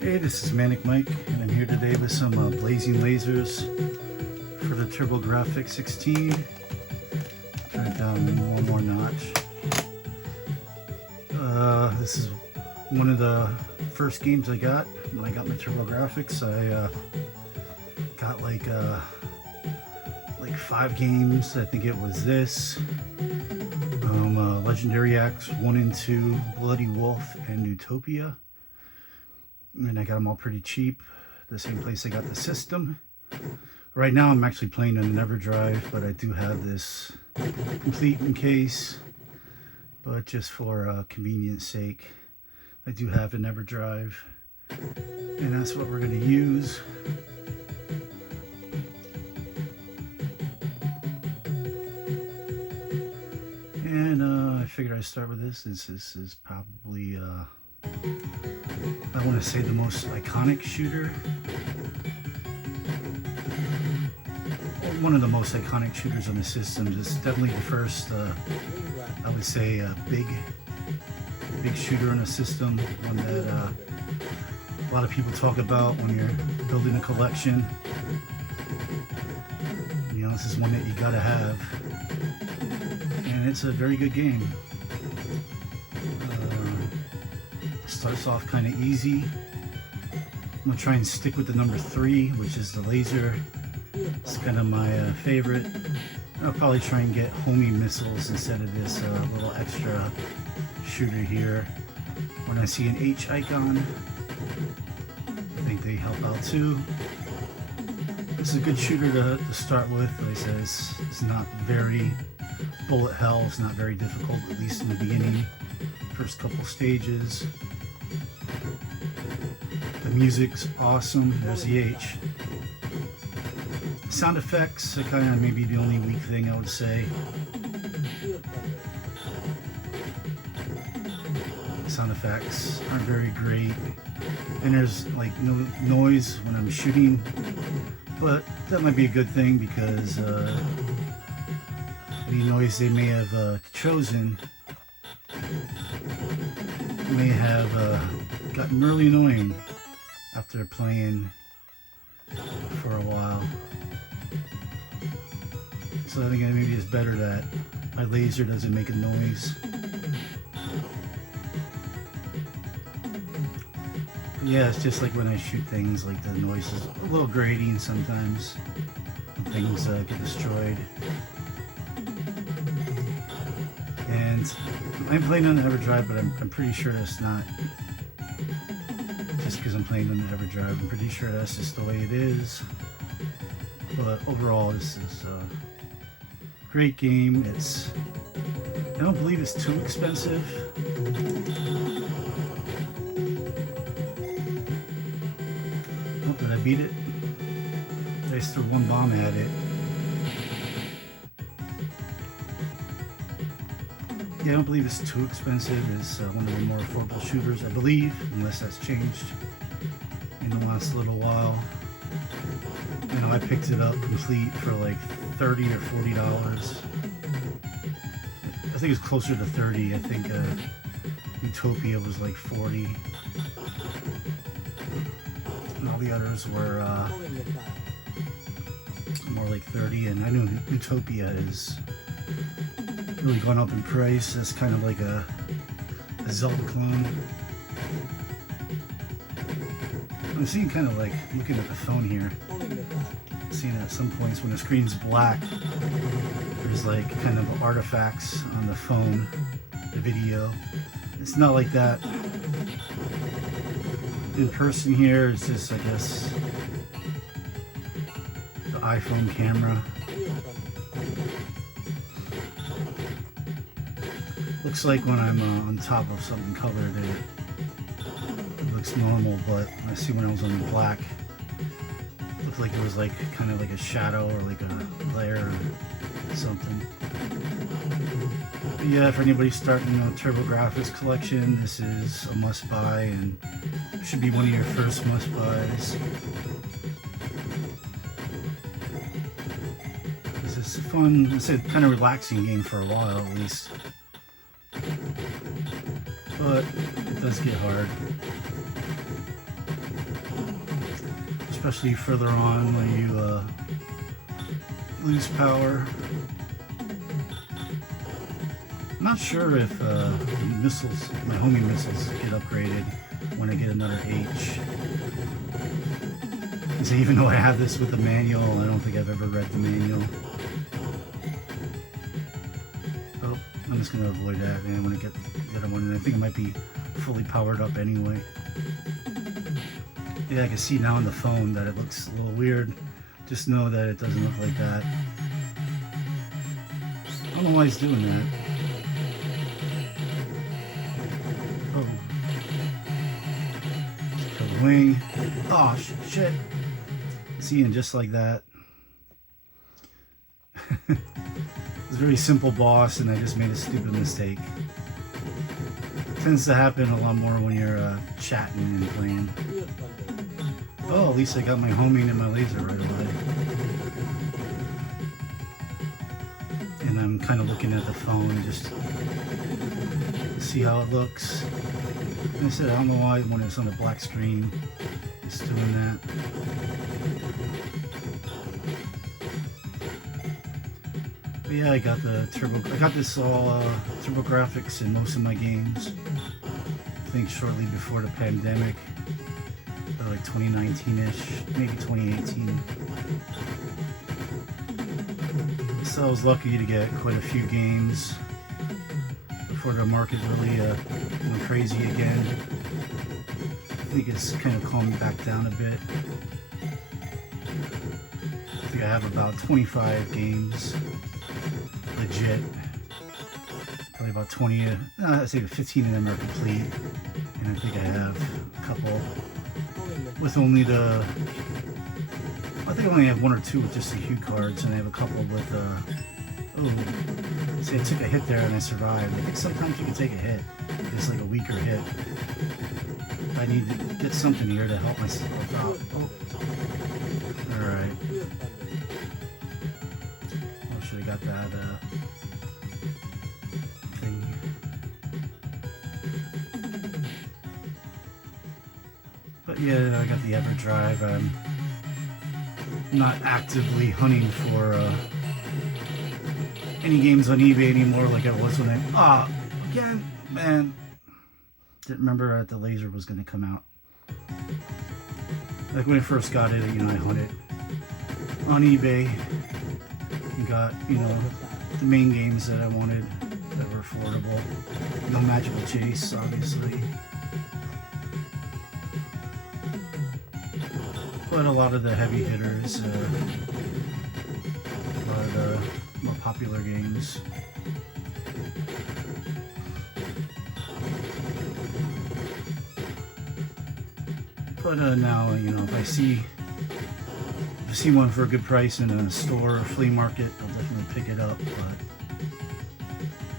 Hey, this is Manic Mike, and I'm here today with some blazing lasers for the TurboGrafx-16. Turn it down one more notch. This is one of the first games I got when I got my TurboGrafx. I got like 5 games. I think it was this, Legendary Acts 1 and 2, Bloody Wolf, and Utopia. And I got them all pretty cheap. The same place I got the system. Right now I'm actually playing on an EverDrive, but I do have this complete in case. But just for convenience sake, I do have an EverDrive, and that's what we're going to use. And I figured I'd start with this. This is probably I want to say the most iconic shooter. One of the most iconic shooters on the system. It's definitely the first, I would say, big shooter on the system. One that a lot of people talk about when you're building a collection. You know, this is one that you gotta have. And it's a very good game. Starts off kind of easy. I'm gonna try and stick with the number 3, which is the laser. It's kind of my favorite. I'll probably try and get homing missiles instead of this little extra shooter here. When I see an H icon, I think they help out too. This is a good shooter to start with. Like I said, it's not very bullet hell. It's not very difficult, at least in the beginning. First couple stages. The music's awesome. There's the H. Sound effects are kind of maybe the only weak thing I would say. Sound effects aren't very great, and there's like no noise when I'm shooting, but that might be a good thing because any noise they may have chosen may have gotten really annoying after playing for a while. So I think maybe it's better that my laser doesn't make a noise. Yeah, it's just like when I shoot things, like the noise is a little grating sometimes when things get destroyed. And I'm playing on the EverDrive, but I'm pretty sure that's not just because I'm playing on the EverDrive. I'm pretty sure that's just the way it is. But overall, this is a great game. I don't believe it's too expensive. Oh, did I beat it? I just threw one bomb at it. Yeah, I don't believe it's too expensive. It's one of the more affordable shooters, I believe, unless that's changed in the last little while. You know, I picked it up complete for like $30 or $40. I think it's closer to 30. I think Utopia was like 40. And all the others were more like 30. And I know Utopia is really gone up in price. That's kind of like a Zelda clone. I'm seeing kind of like looking at the phone here. Seeing at some points when the screen's black, there's like kind of artifacts on the phone, the video. It's not like that in person here. It's just, I guess, the iPhone camera. Looks like when I'm on top of something colored, it looks normal, but I see when I was on the black, it looked like it was like kind of like a shadow or like a glare or something. But yeah, for anybody starting a TurboGrafx collection, this is a must-buy and should be one of your first must-buys. This is a fun, it's a kind of relaxing game for a while at least. But it does get hard. especially further on when you lose power. I'm not sure if missiles, my homing missiles, get upgraded when I get another H. So even though I have this with the manual, I don't think I've ever read the manual. Oh, I'm just going to avoid that, and I'm going to get the other one, and I think it might be fully powered up anyway. Yeah, I can see now on the phone that it looks a little weird. Just know that it doesn't look like that. I don't know why it's doing that. Oh. Kill the wing. Oh, shit. See, and just like that. It's a very simple boss, and I just made a stupid mistake. It tends to happen a lot more when you're chatting and playing. Oh, at least I got my homing and my laser right away. And I'm kind of looking at the phone just to see how it looks. And I said, I don't know why when it's on a black screen, it's doing that. But yeah, I got this all TurboGrafx in most of my games. I think shortly before the pandemic. Like 2019-ish, maybe 2018. So I was lucky to get quite a few games before the market really went crazy again. I think it's kind of calmed back down a bit. I think I have about 25 games, legit. Probably about 20, I'd say 15 of them are complete. And I think I have a couple with only the, I think I only have one or two with just the hue cards, and I have a couple with, oh, see, I took a hit there and I survived. I think sometimes you can take a hit, just like a weaker hit. I need to get something here to help myself out. Oh, alright. I should have got that, thing. But yeah, I got the EverDrive. I'm not actively hunting for any games on eBay anymore like I was when again, man, didn't remember that the laser was going to come out. Like when I first got it, you know, I hunted on eBay and got, you know, the main games that I wanted that were affordable. No Magical Chase, obviously. But a lot of the heavy hitters, a lot of the more popular games. But now, you know, if I see one for a good price in a store or flea market, I'll definitely pick it up. But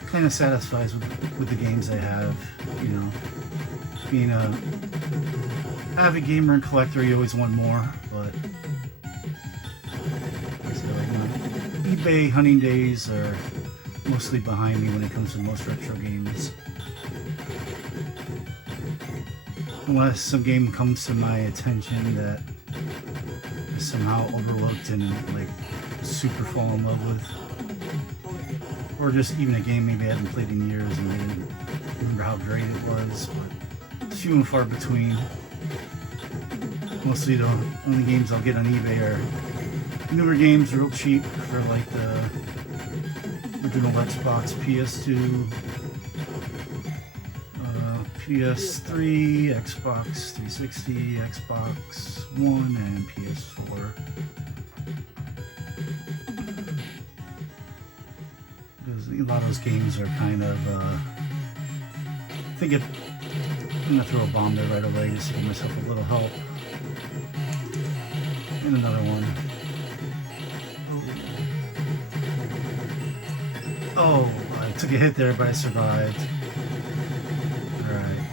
kind of satisfies with the games I have, you know. Being a avid gamer and collector, you always want more, but so, you know, eBay hunting days are mostly behind me when it comes to most retro games. Unless some game comes to my attention that is somehow overlooked and like super fall in love with, or just even a game maybe I haven't played in years and I didn't remember how great it was, but it's few and far between. Mostly the only games I'll get on eBay are newer games, real cheap, for like the original Xbox, PS2, PS3, Xbox 360, Xbox One, and PS4. Because a lot of those games are kind of, I'm gonna throw a bomb there right away just to give myself a little help. And another one. Oh, I took a hit there, but I survived. Alright.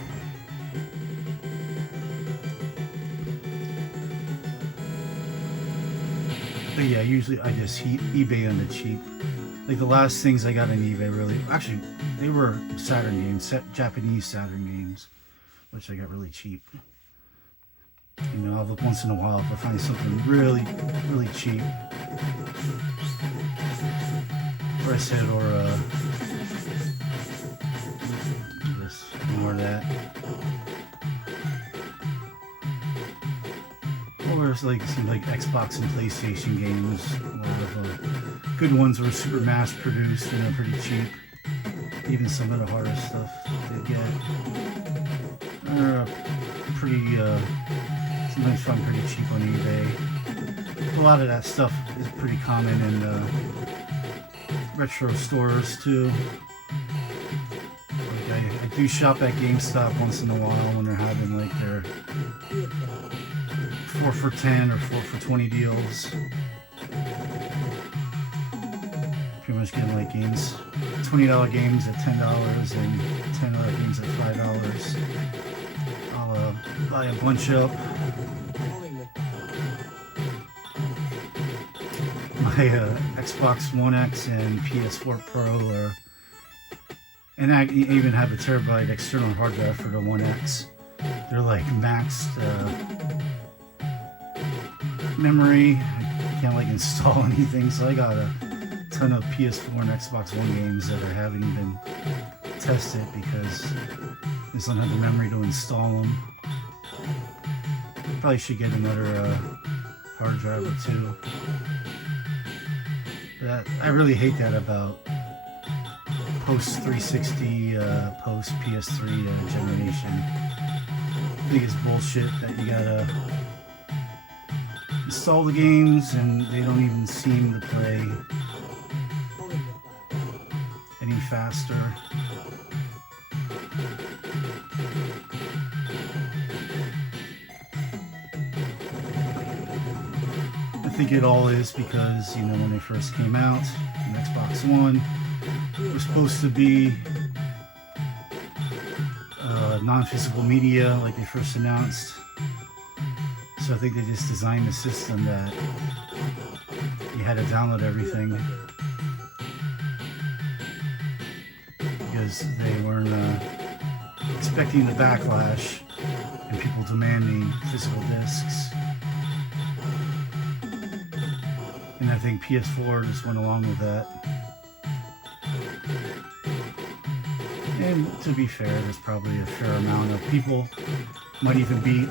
But yeah, usually I just eBay on the cheap. Like the last things I got on eBay really, actually, they were Saturn games, Japanese Saturn games, which I got really cheap. You know, I'll look once in a while if I find something really, really cheap. Or I said, or just ignore that. Or it's like some like Xbox and PlayStation games. A lot of good ones were super mass produced and they're pretty cheap. Even some of the harder stuff they get are pretty. Sometimes found pretty cheap on eBay. A lot of that stuff is pretty common in retro stores too. Like I do shop at GameStop once in a while when they're having like their 4 for 10 or 4 for 20 deals. Pretty much getting like games, $20 games at $10 and $10 games at $5. I'll buy a bunch up. My Xbox One X and PS4 Pro and I even have a terabyte external hard drive for the One X. They're like maxed memory. I can't like install anything, so I got a ton of PS4 and Xbox One games that haven't even tested because I just don't have the memory to install them. Probably should get another hard drive or two. But I really hate that about post 360, post PS3 generation. I think it's bullshit that you gotta install the games and they don't even seem to play any faster. I think it all is because, you know, when they first came out, on Xbox One, it was supposed to be non-physical media like they first announced. So I think they just designed the system that you had to download everything because they weren't expecting the backlash and people demanding physical discs. And I think PS4 just went along with that. And to be fair, there's probably a fair amount of people, might even be,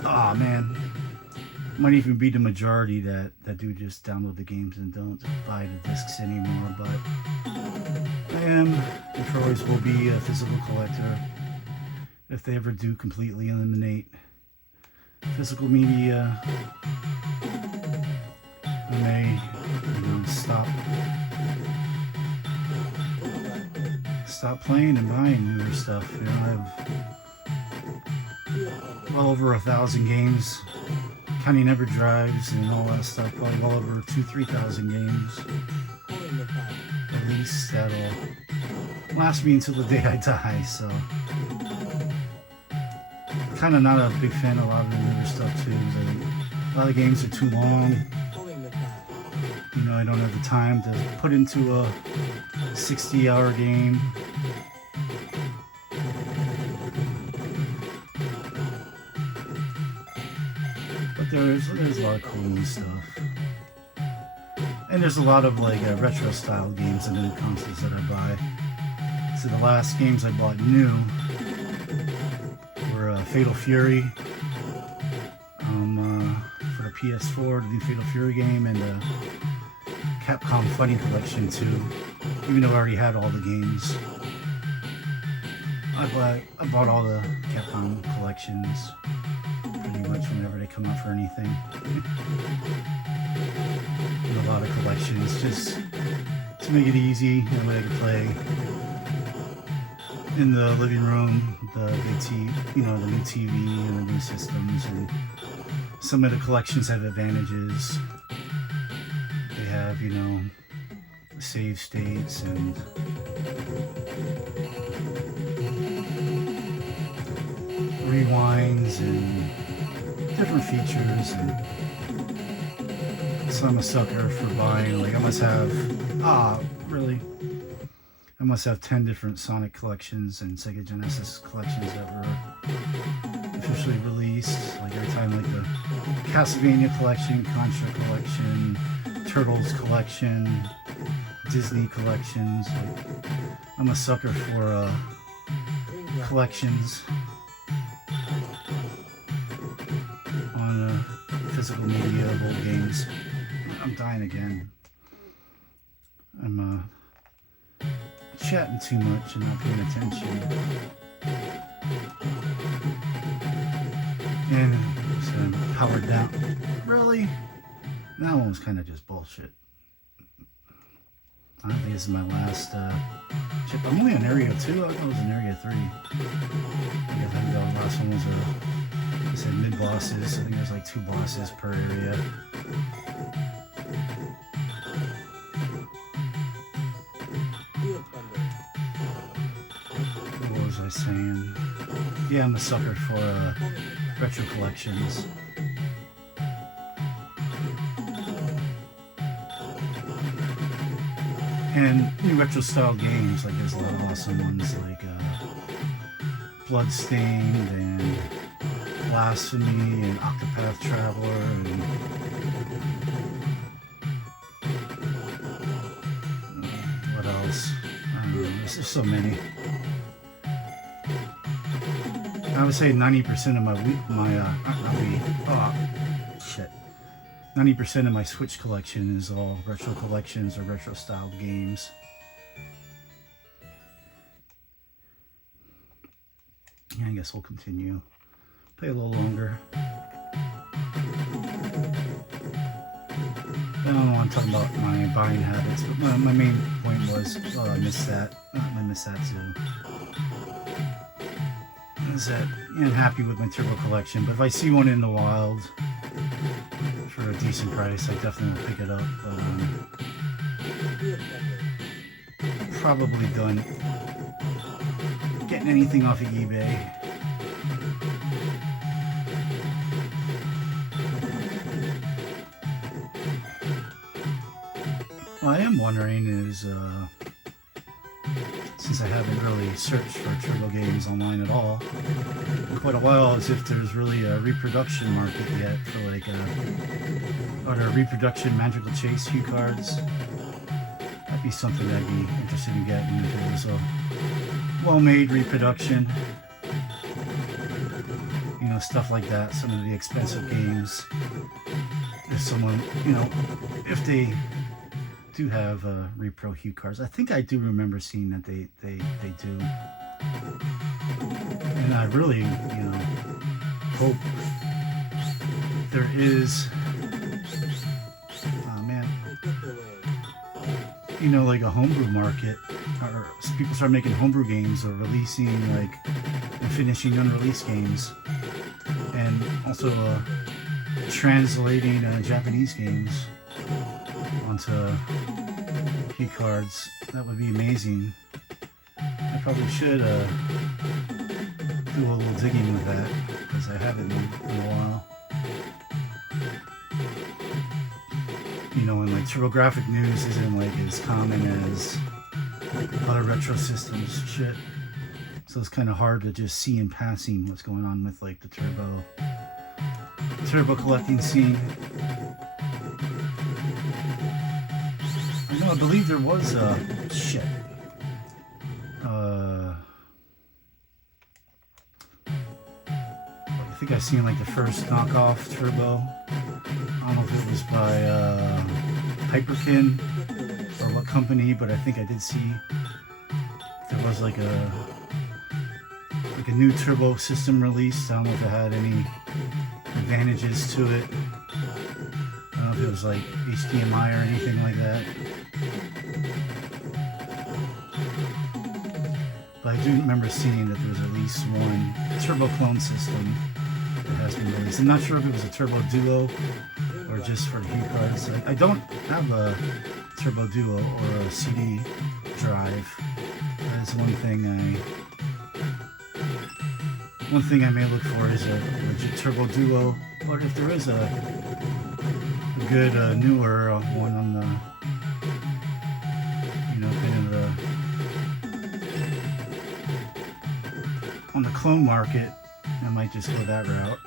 might even be the majority that do just download the games and don't buy the discs anymore. But I am, and for always will be, a physical collector. If they ever do completely eliminate physical media, I may, stop playing and buying newer stuff. You know, I have well over 1,000 games, counting EverDrives and all that stuff. Probably well over 2,000-3,000 games. At least that'll last me until the day I die. So, kind of not a big fan of a lot of the newer stuff too. A lot of games are too long. You know, I don't have the time to put into a 60-hour game. But there's a lot of cool new stuff. And there's a lot of like retro style games and new consoles that I buy. So the last games I bought new were Fatal Fury for the PS4, the new Fatal Fury game, and Capcom Fighting Collection 2, even though I already had all the games. I bought all the Capcom collections pretty much whenever they come out for anything. And a lot of collections just to make it easy and way I can play in the living room, the big TV, the new TV and the new systems, and some of the collections have advantages. They have, save states and rewinds and different features, and so I'm a sucker for buying, I must have, I must have 10 different Sonic collections and Sega Genesis collections that were officially released. Every time the Castlevania collection, Contra collection, Turtles collection, Disney collections. Like, I'm a sucker for collections on physical media of old games. I'm dying again. I'm chatting too much and not paying attention. And so powered down. Really? That one was kind of just bullshit. I don't think this is my last chip. I'm only on area 2. I thought it was in area 3. I think the last one was I said mid bosses. I think there's like 2 bosses per area. What was I saying? Yeah, I'm a sucker for retro collections. And new retro style games, like there's a lot of awesome ones like Bloodstained and Blasphemy and Octopath Traveler and what else? I don't know, there's so many. I would say 90% of my 90% of my Switch collection is all retro collections or retro styled games. Yeah, I guess we'll continue. Play a little longer. I don't want to talk about my buying habits, but my main point was, I missed that. I missed that too. Is that I'm happy with my Turbo collection, but if I see one in the wild for a decent price, I definitely will pick it up. Probably done getting anything off of eBay. What I am wondering is, since I haven't really searched for Turbo games online at all in quite a while, as if there's really a reproduction market yet for like are there reproduction Magical Chase cue cards? That'd be something I'd be interested in getting if it was a well-made reproduction. You know, stuff like that, some of the expensive games. If someone, you know, if they do have repro cue cards. I think I do remember seeing that they do. And I really, you know, hope there is, you know, like a homebrew market, or people start making homebrew games or releasing like and finishing unreleased games, and also translating Japanese games onto key cards. That would be amazing. I probably should do a little digging with that, because I haven't in a while. You know, and like TurboGrafx news isn't like as common as other retro systems shit, so it's kind of hard to just see in passing what's going on with like the turbo collecting scene. I believe there was shit. I think I've seen like the first knockoff Turbo. I don't know if it was by Hyperkin or what company, but I think I did see there was like a new Turbo system released. I don't know if it had any advantages to it. I don't know if it was like HDMI or anything like that. But I do remember seeing that there was at least one Turbo clone system that has been released. I'm not sure if it was a Turbo Duo or just for key cards. I don't have a Turbo Duo or a CD drive. That's one thing I may look for is a legit Turbo Duo, or if there is a good newer one on the, you know, kind of on the clone market, I might just go that route.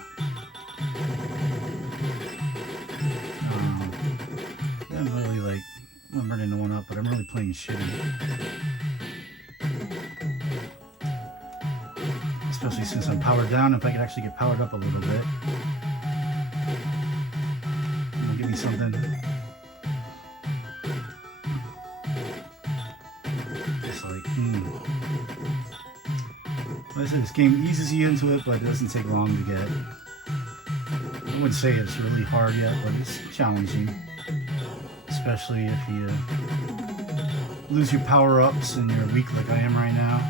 playing shitty. Especially since I'm powered down. If I could actually get powered up a little bit. Give me something. Just like, Like I said, this game eases you into it, but it doesn't take long to get. I wouldn't say it's really hard yet, but it's challenging. Especially if you lose your power-ups and you're weak like I am right now.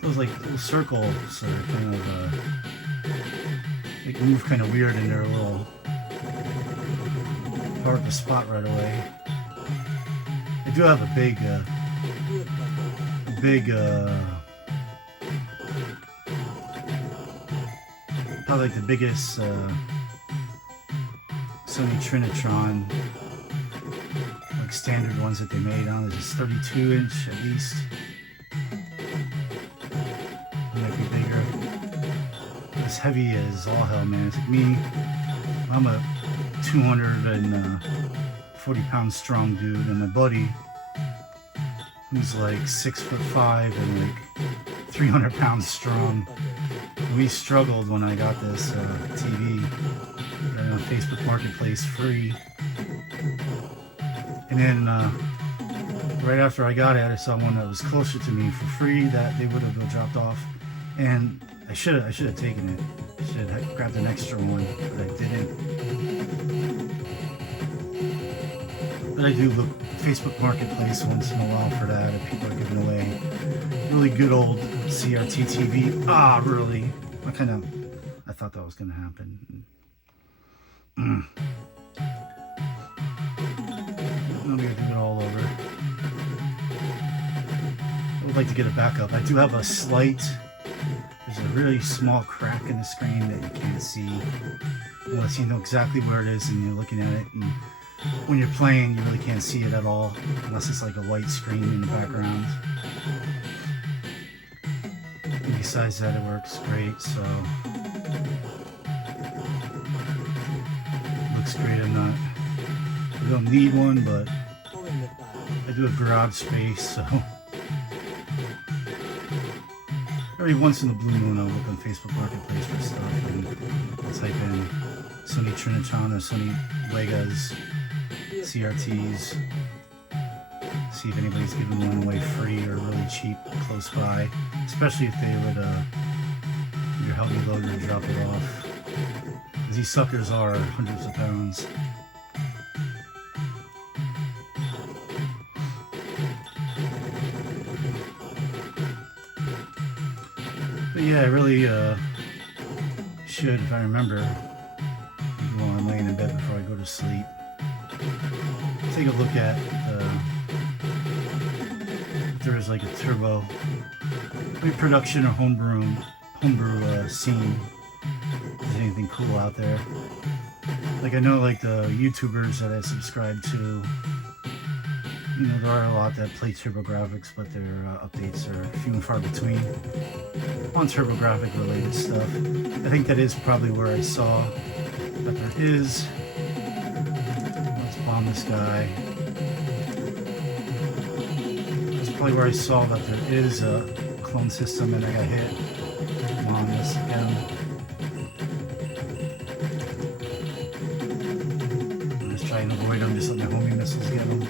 Those like little circles are kind of they move kind of weird and they're a little hard to spot right away. I do have a big probably like the biggest Sony Trinitron, like standard ones that they made. I don't know, this is 32-inch at least. As heavy as all hell, man. It's like me. I'm a 240-pound strong dude, and my buddy, who's like 6'5" and like 300 pounds strong. We struggled when I got this TV on Facebook Marketplace free, and then right after I got it, I saw one that was closer to me for free that they would have dropped off, and I should have taken it. I should have grabbed an extra one, but I didn't. But I do look Facebook Marketplace once in a while for that, if people are giving away really good old CRT TV. Ah, really? I thought that was going to happen. I'm going to do it all over. I would like to get a backup. I do have a slight... There's a really small crack in the screen that you can't see unless you know exactly where it is and you're looking at it. And when you're playing, you really can't see it at all unless it's like a white screen in the background. And besides that, it works great. So looks great. I don't need one, but I do have garage space, so. Every once in the blue moon, I'll look on Facebook Marketplace for stuff and I'll type in Sony Trinitron or Sony Vegas CRTs, see if anybody's giving one away free or really cheap close by, especially if they would your help me loader drop it off. Because these suckers are hundreds of pounds. But yeah, I really should, if I remember, while I'm laying in bed before I go to sleep, take a look at if there is like a turbo reproduction or homebrew scene. If there's anything cool out there. Like I know like the YouTubers that I subscribe to, you know, there are a lot that play TurboGrafx, but their updates are few and far between on TurboGrafx related stuff. I think that is probably where I saw that there is. Let's bomb this guy. That's probably where I saw that there is a clone system and I got hit. Come on, let's get him. I'm just trying to avoid him, just let my homing missiles get him.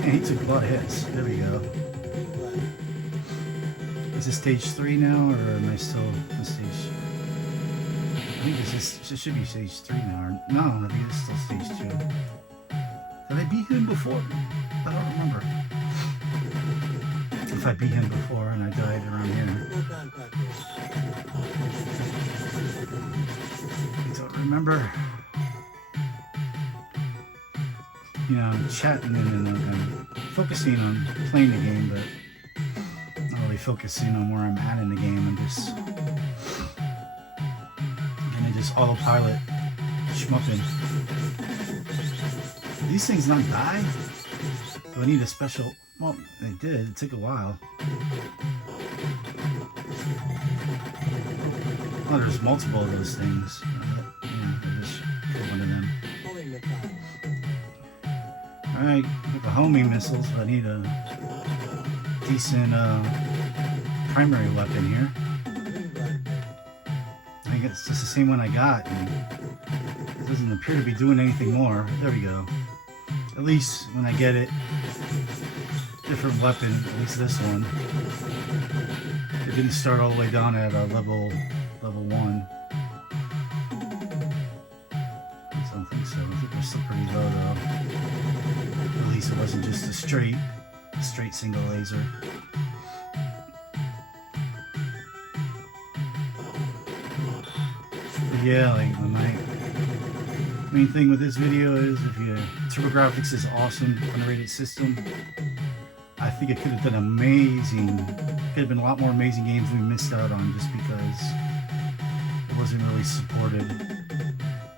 And he took a lot of hits. There we go. Is it stage 3 now, or am I still in stage? I think this should be stage 3 now. Or, no, I think it's still stage 2. Did I beat him before? I don't remember. If I beat him before and I died around here. I don't remember. You know, I'm chatting and I'm focusing on playing the game, but not really focusing on where I'm at in the game. I'm just autopilot schmupping. These things not die? Do I need a special... Well, they did. It took a while. Oh, there's multiple of those things. Yeah, I just killed one of them. Alright, with the homing missiles, but I need a decent primary weapon here. I think it's just the same one I got, and it doesn't appear to be doing anything more. There we go. At least when I get it, different weapon, at least this one. It didn't start all the way down at level 1. I don't think so. I think they're still pretty low though. At least it wasn't just a straight single laser. But yeah, like my main thing with this video is TurboGrafx is awesome, underrated system. I think it could have done amazing. Could have been a lot more amazing games we missed out on just because it wasn't really supported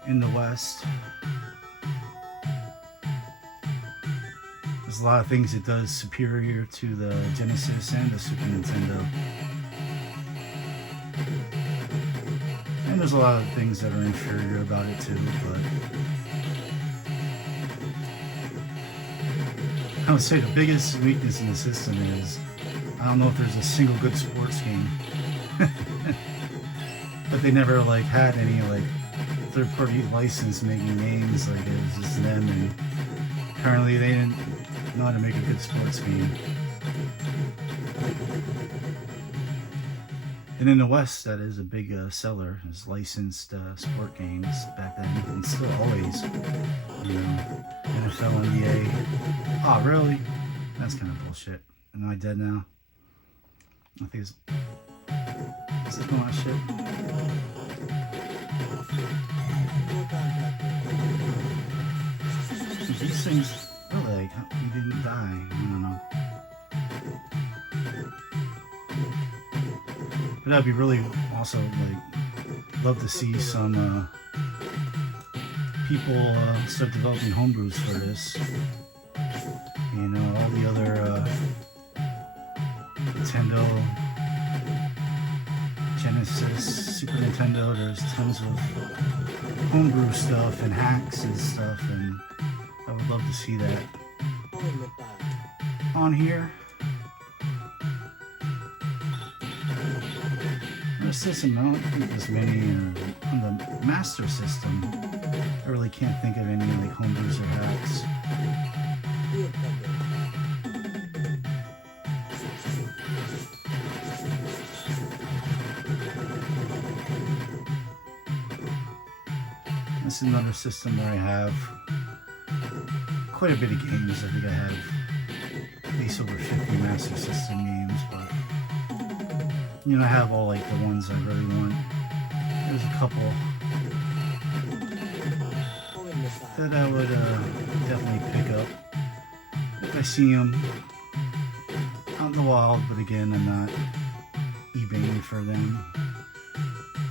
in the West. There's a lot of things it does superior to the Genesis and the Super Nintendo. And there's a lot of things that are inferior about it too, but I would say the biggest weakness in the system is I don't know if there's a single good sports game. But they never like had any like third-party license making games. Like it was just them, and apparently they didn't know how to make a good sports game. And in the West, that is a big seller, is licensed sport games back then, and still always, you know, NFL, NBA. Oh, really? That's kind of bullshit. Am I dead now? I think it's... Is this going on shit? These things, really, like, you didn't die. I don't know. But that'd be really also, like, love to see some people start developing homebrews for this. You know, all the other Nintendo, Genesis, Super Nintendo, there's tons of homebrew stuff and hacks and stuff, and I would love to see that on here. The system, I don't think there's many on the Master System. I really can't think of any like homebrews or hacks. This is another system where I have quite a bit of games. I think I have at least over 50 Master System games, but you know, I have all like the ones I really want. There's a couple that I would definitely pick up if I see them out in the wild, but again, I'm not eBaying for them.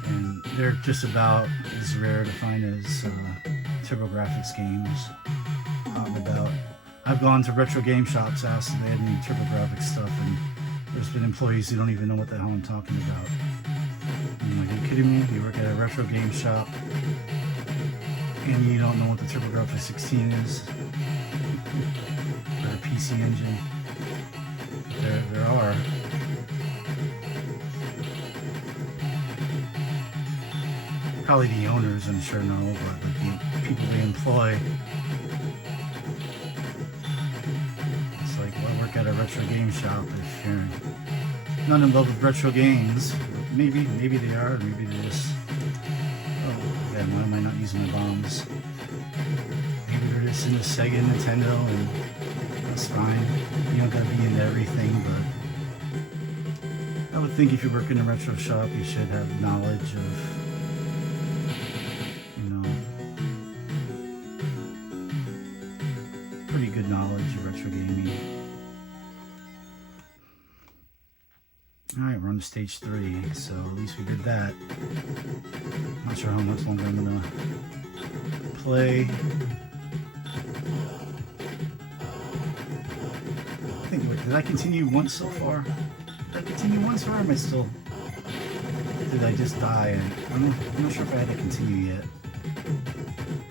And they're just about as rare to find as TurboGrafx games out and about. I've gone to retro game shops, asked if they had any TurboGrafx stuff, and there's been employees who don't even know what the hell I'm talking about. I'm like, are you kidding me? You work at a retro game shop and you don't know what the TurboGrafx-16 is? Or a PC Engine? There are. Probably the owners, I'm sure, know, but like the people they employ. It's like, well, I work at a retro game shop. If you're not in love with retro games, maybe they are, maybe they're just, oh, yeah, why am I not using my bombs? Maybe they're just into Sega and Nintendo, and that's fine. You don't gotta be into everything, but I would think if you work in a retro shop, you should have knowledge of, pretty good knowledge of retro gaming. Alright, we're on to stage 3, so at least we did that. Not sure how much longer I'm gonna play. Did I continue once so far? Did I continue once, or am I still... Did I just die? I'm not sure if I had to continue yet.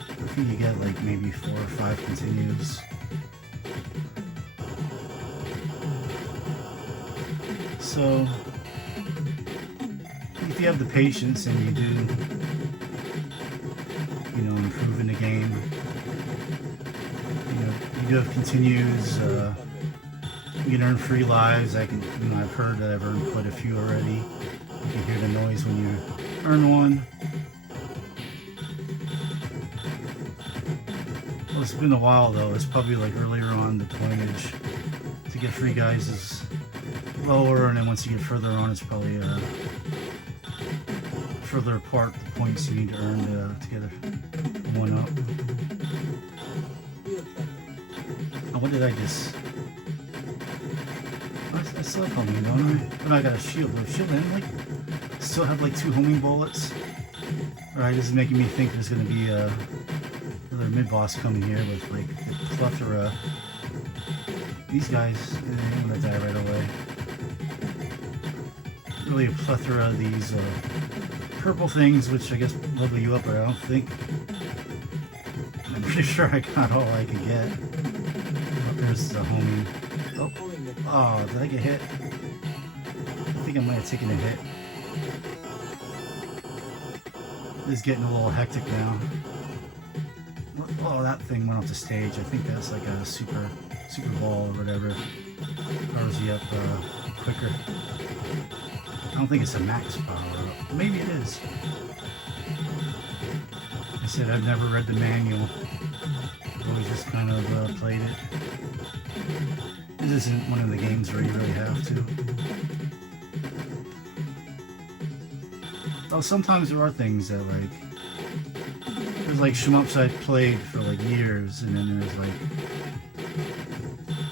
I think you get like maybe 4 or 5 continues. So, if you have the patience and you do, you know, improve in the game, you know, you do have continues, you can earn free lives. I can, you know, I've heard that I've earned quite a few already. You can hear the noise when you earn one. Well, it's been a while though. It's probably like earlier on the pointage to get free guys is lower, and then once you get further on, it's probably further apart the points you need to earn to get a one up. Oh, what did I just... I still have homing, don't I? But I got a shield. Do I shield and like still have like 2 homing bullets? Alright, this is making me think there's gonna be another mid-boss coming here with like the plethora. These guys, they're gonna die right away. Really a plethora of these purple things, which I guess level you up, but I don't think... I'm pretty sure I got all I could get. Oh, there's the homing. Oh, did I get hit? I think I might have taken a hit. It's getting a little hectic now. Oh, that thing went off the stage. I think that's like a super ball or whatever. Powers you up quicker. I don't think it's a max power up. Maybe it is. I said I've never read the manual. I've always just kind of played it. This isn't one of the games where you really have to. Oh, sometimes there are things that like... There's like shmups I played for like years, and then there's like...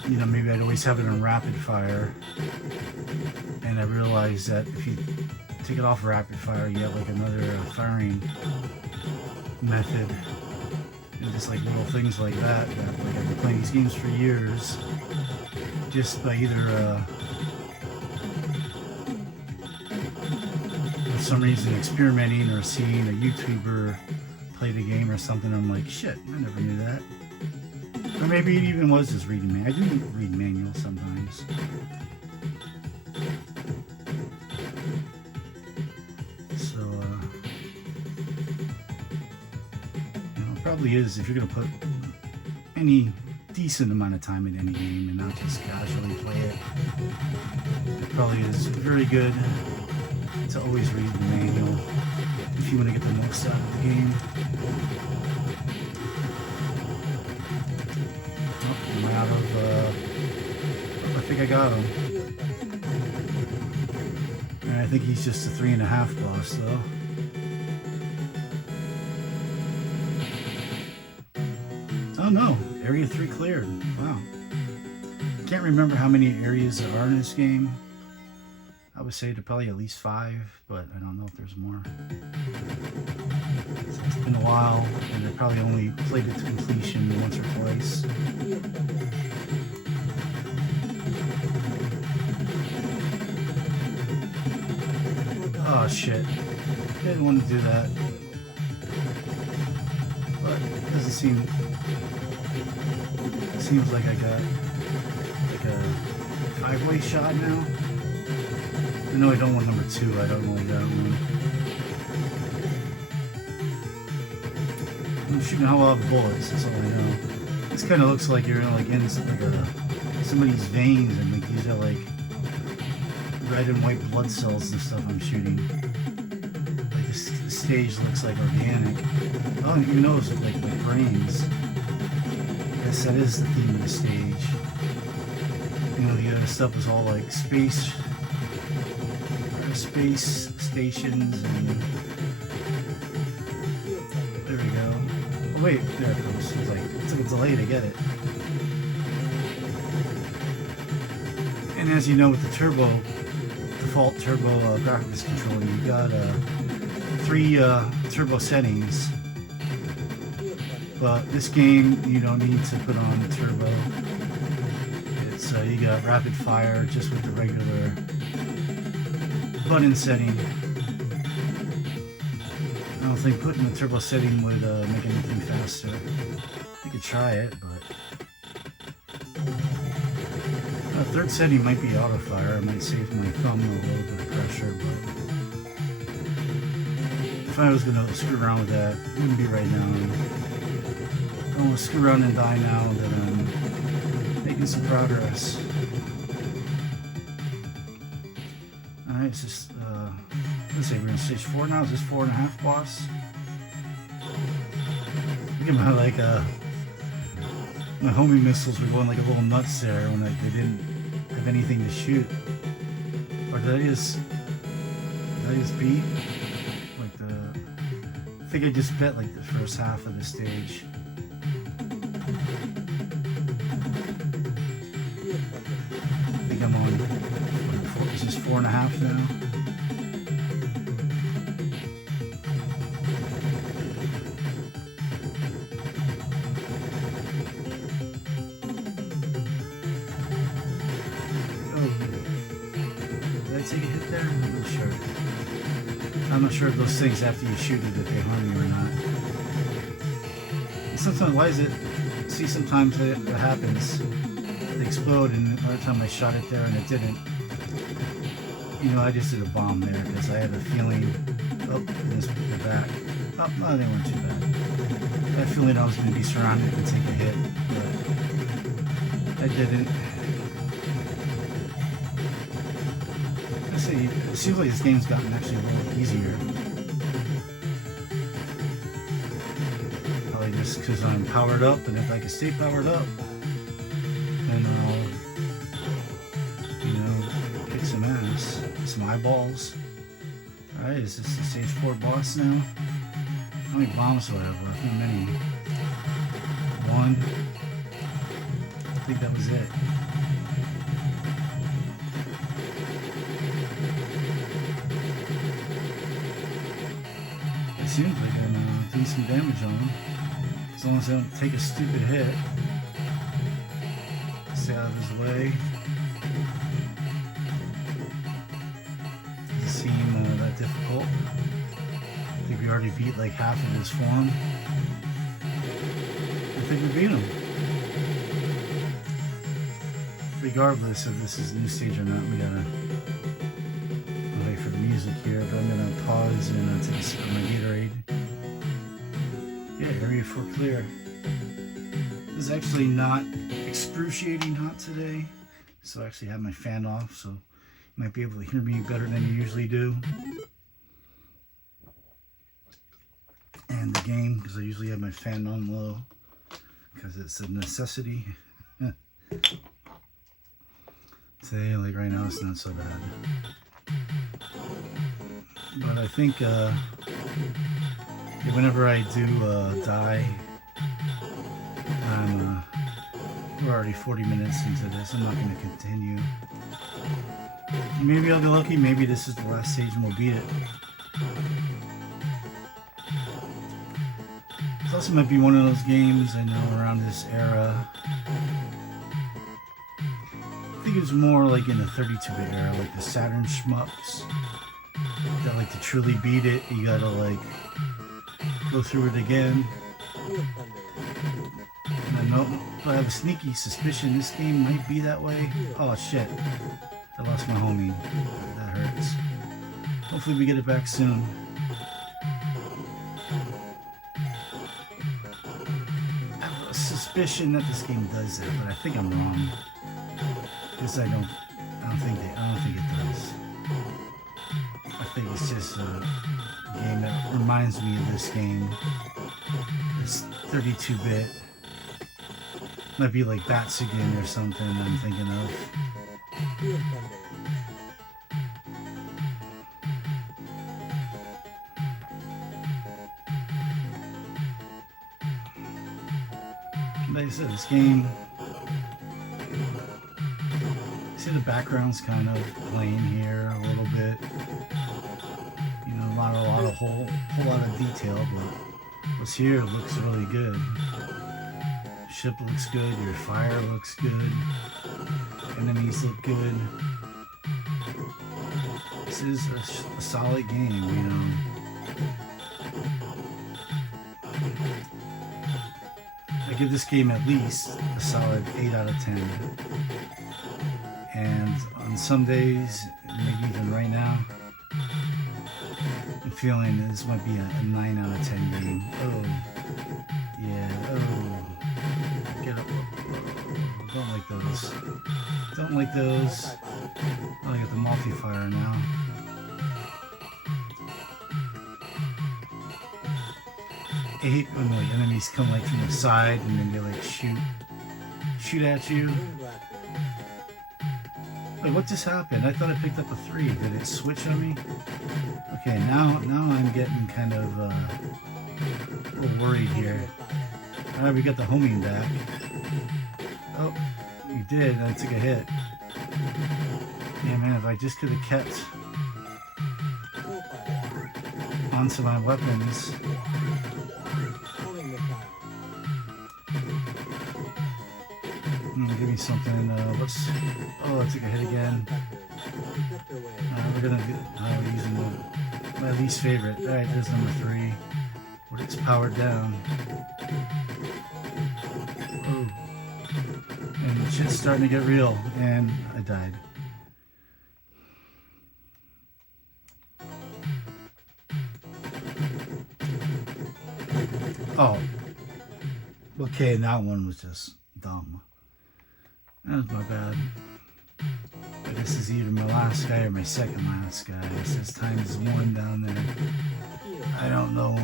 You know, maybe I'd always have it on rapid fire. And I realized that if you take it off rapid fire, you have like another firing method. And just like little things like that, like I've been playing these games for years. Just by either for some reason experimenting or seeing a YouTuber play the game or something, I'm like, shit, I never knew that. Or maybe it even was just reading manual. I do read manuals sometimes. So, you know, it probably is, if you're gonna put any decent amount of time in any game and not just casually play it, it probably is very good to always read the manual if you want to get the most out of the game. Oh, I'm out of I think I got him. And I think he's just a 3.5 boss though. Oh no, Area 3 cleared. Wow. Can't remember how many areas there are in this game. I would say there probably at least 5, but I don't know if there's more. So it's been a while, and I probably only played it to completion once or twice. Oh shit. Didn't want to do that. But it doesn't seem... It seems like I got like a 5-way shot now. I know I don't want number 2, I don't really got one. I'm shooting a lot of bullets, that's all I know. This kind of looks like you're like in like somebody's veins, and like these are like red and white blood cells and stuff I'm shooting. Like this stage looks like organic. I don't even know if it's like brains. I guess that is the theme of the stage. You know, the other stuff is all like space stations, and there we go. Oh wait, there it goes. It's like it took a delay to get it. And as you know, with the default turbo graphics controller, you got 3 turbo settings. But this game, you don't need to put on the turbo. It's So you got rapid fire just with the regular button setting. I don't think putting the turbo setting would make anything faster. You could try it, but third setting might be auto fire. It might save my thumb a little bit of pressure, but if I was gonna screw around with that, it wouldn't be right now. I don't want to screw around and die now that I'm making some progress. Alright, it's just let's say we're in stage 4 now. Is this 4.5 boss? Look at my my homing missiles were going like a little nuts there when they didn't have anything to shoot. Or did I just beat like I think I just bet like the first half of the stage. I think I'm on is this 4.5 now? Take a hit there? I'm not sure. I'm not sure if those things after you shoot it, if they harm you or not. And sometimes, why is it? See, sometimes it happens. They explode, and the other time I shot it there and it didn't. You know, I just did a bomb there because I had a feeling. Oh, they're back. Oh, no, they weren't too bad. I had a feeling I was going to be surrounded and take a hit, but I didn't. It seems like this game's gotten actually a little easier. Probably just because I'm powered up, and if I can stay powered up, then I'll, you know, kick some ass, some eyeballs. Alright, is this the stage 4 boss now? How many bombs do I have left? Not many. 1. I think that was it. Seems like I'm doing some damage on them. As long as I don't take a stupid hit. Stay out of his way. Doesn't seem that difficult. I think we already beat like half of his form. I think we beat him. Regardless if this is a new stage or not, we gotta wait for the music here, but I'm gonna pause and take a sip of my Gatorade. Yeah, area 4 clear. This is actually not excruciating hot today, so I actually have my fan off, so you might be able to hear me better than you usually do. And the game, because I usually have my fan on low, because it's a necessity. Today, like right now, it's not so bad. But I think whenever I do die, we're already 40 minutes into this. I'm not going to continue. Maybe I'll be lucky. Maybe this is the last stage and we'll beat it. This also might be one of those games I know around this era. I think it was more like in the 32-bit era, like the Saturn shmups. That like to truly beat it, you gotta like go through it again. And I know, but I have a sneaky suspicion this game might be that way. Oh shit! I lost my homie. That hurts. Hopefully we get it back soon. I have a suspicion that this game does that, but I think I'm wrong. Because I don't think it does. I think it's just a game that reminds me of this game. It's 32-bit. Might be like Batsigan or something I'm thinking of. Like I said, this game, see the background's kind of plain here a little bit. You know, a whole lot of detail, but what's here looks really good. Ship looks good, your fire looks good. Enemies look good. This is a solid game, you know. I give this game at least a solid 8 out of 10. And on some days, maybe even right now, I'm feeling this might be a 9 out of 10 game. Oh, yeah, oh. Get up. Oh, don't like those. Don't like those. Oh, I got the multi-fire now. I hate when like enemies come like from the side and then they like shoot at you. Wait, what just happened? I thought I picked up a 3. Did it switch on me? Okay, now I'm getting kind of a little worried here. Alright, we got the homing back. Oh, we did. I took a hit. Yeah, man, if I just could have kept onto my weapons. Give me something. Let's. Oh, I took a hit again. We're gonna get. We're using my least favorite. All right, there's number 3. Where it's powered down. Oh, and shit's starting to get real, and I died. Oh, okay. That one was just dumb. That was my bad. But this is either my last guy or my second last guy. It says ×1 down there. I don't know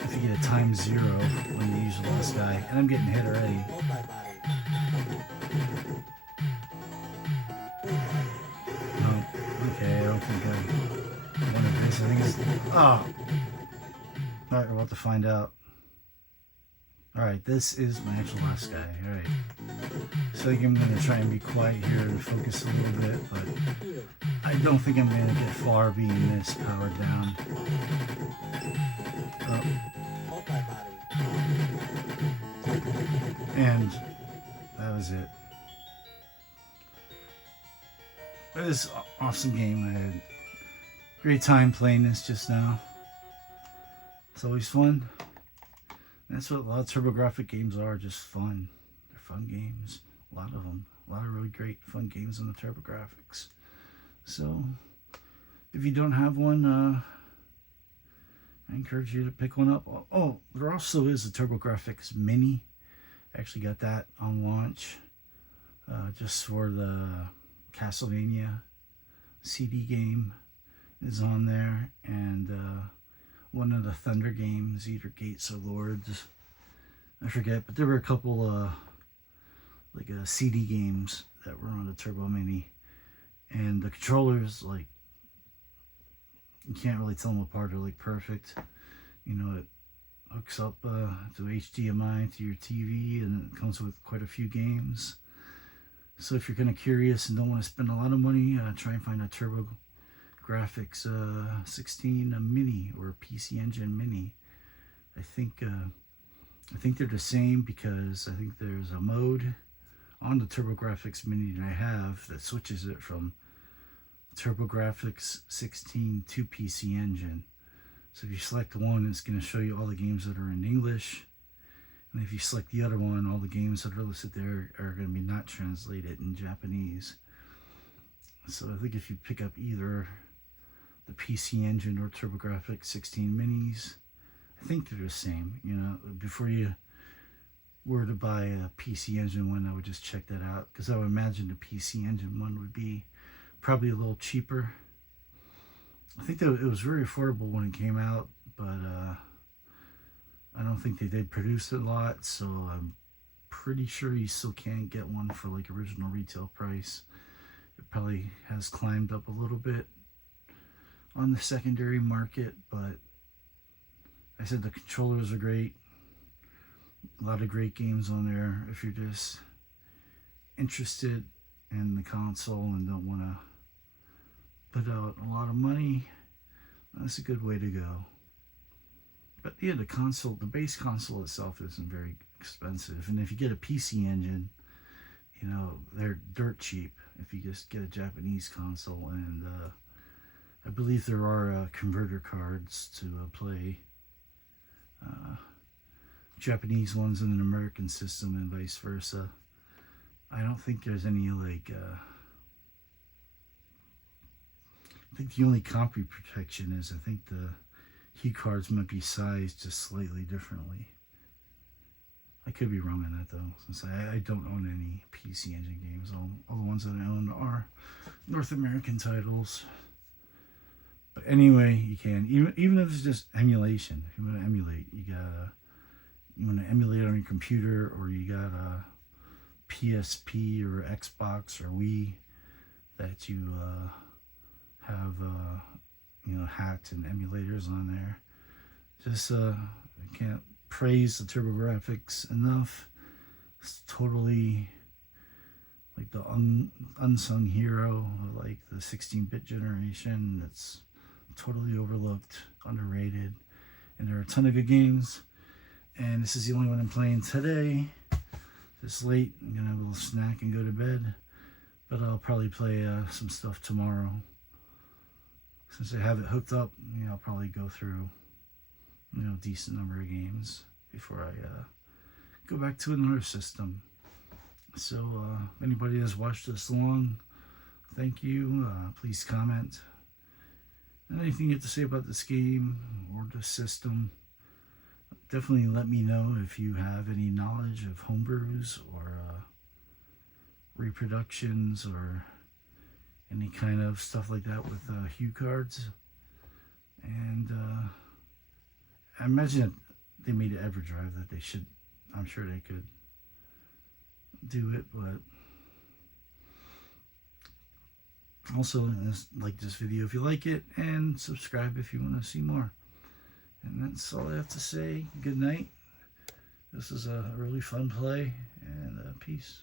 if you get a ×0 when you use the last guy. And I'm getting hit already. No. Okay, I don't think I wanted this. I think it's... Oh! Alright, we're about to find out. Alright, this is my actual last guy. Alright. So I think I'm going to try and be quiet here and focus a little bit, but I don't think I'm going to get far being this powered down. And that was it. It was an awesome game. I had a great time playing this just now. It's always fun. That's what a lot of TurboGrafx games are, just fun. They're fun games. A lot of them. A lot of really great fun games on the TurboGrafx. So, if you don't have one, I encourage you to pick one up. Oh, there also is a TurboGrafx Mini. I actually got that on launch. Just for the Castlevania CD game is on there. And one of the Thunder games, either Gates or Lords, I forget, but there were a couple like CD games that were on the Turbo Mini, and the controllers, like, you can't really tell them apart. They're like perfect. You know, it hooks up to HDMI to your TV, and it comes with quite a few games. So if you're kind of curious and don't want to spend a lot of money, try and find a TurboGrafx-16 Mini or PC Engine Mini. I think they're the same, because I think there's a mode on the TurboGrafx Mini that I have that switches it from TurboGrafx-16 to PC Engine. So if you select one, it's going to show you all the games that are in English. And if you select the other one, all the games that are listed there are going to be not translated in Japanese. So I think if you pick up either the PC Engine or TurboGrafx-16 Minis, I think they're the same. You know, before you were to buy a PC Engine one, I would just check that out, because I would imagine the PC Engine one would be probably a little cheaper. I think that it was very affordable when it came out, but I don't think they did produce it a lot, so I'm pretty sure you still can't get one for like original retail price. It probably has climbed up a little bit on the secondary market, but I said the controllers are great. A lot of great games on there. If you're just interested in the console and don't want to put out a lot of money, that's a good way to go. But yeah, the console, the base console itself isn't very expensive. And if you get a PC Engine, you know, they're dirt cheap if you just get a Japanese console, and I believe there are converter cards to play Japanese ones in an American system and vice versa. I don't think there's any like I think the only copy protection is I think the heat cards might be sized just slightly differently. I could be wrong on that though, since I don't own any PC Engine games. All the ones that I own are North American titles. But anyway, you can, even if it's just emulation. If you want to emulate, you want to emulate on your computer, or you got a PSP or Xbox or Wii that you have you know, hacked and emulators on there. Just I can't praise the TurboGrafx enough. It's totally like the unsung hero of like the 16-bit generation. It's totally overlooked, underrated, and there are a ton of good games. And this is the only one I'm playing today. This late, I'm gonna have a little snack and go to bed. But I'll probably play some stuff tomorrow. Since I have it hooked up, you know, I'll probably go through, you know, a decent number of games before I go back to another system. So if anybody has watched this long, thank you. Please comment. And anything you have to say about this game or the system, definitely let me know if you have any knowledge of homebrews or reproductions or any kind of stuff like that with hue cards. And I imagine that they made an EverDrive that they should, I'm sure they could do it, but also like this video if you like it, and subscribe if you want to see more. And that's all I have to say. Good night. This is a really fun play, and peace.